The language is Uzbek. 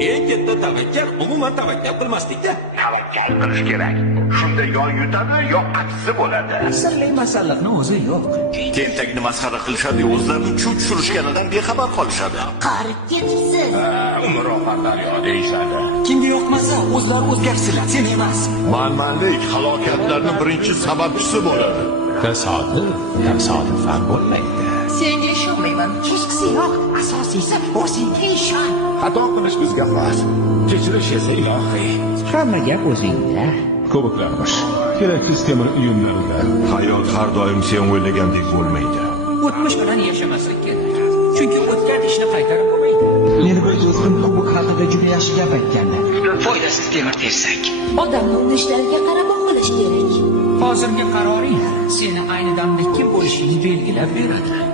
Eng katta tavakkal umuman tavakkal qilmaslikda. Tavakkal qilish kerak. Shunda yo yutadi, yo aksi bo'ladi. Sirli masalliqni o'zi yo'q. Tentakni masxara qilishadi, o'zlarini chuv tushirishganidan bexabar qolishadi. Qarib ketibsiz. Umr oxir daryo deyishadi. Kimga yoqmasa, o'zlari o'zgarsinlar, sen emas. Manmanlik halokatlarning birinchi sababchisi bo'ladi. Tasodifan bo'lmaydi. Senga ishonmayman. Hechqisi yo'q. Asosiysi o'zingga ishon. Xato qilish bizga xos. Kechirish esa ilohiy. Hamma gap o'zingda. Ko'riklarmish. Keraksiz temir uyumlarida. Hayot har doim sen o'ylagandek bo'lmaydi. O'tmish bilan yashamaslik kerak. Chunki o'tgan ishni qaytarib bo'lmaydi. Meni bir do'stim kubok haqida juda yaxshi gap aytgandi. Foydasiz temir tersak. Odamni urishlariga qarab qilish kerak. Hozirgi qaroring seni ayni damda kim bo'lishingni belgilab beradi.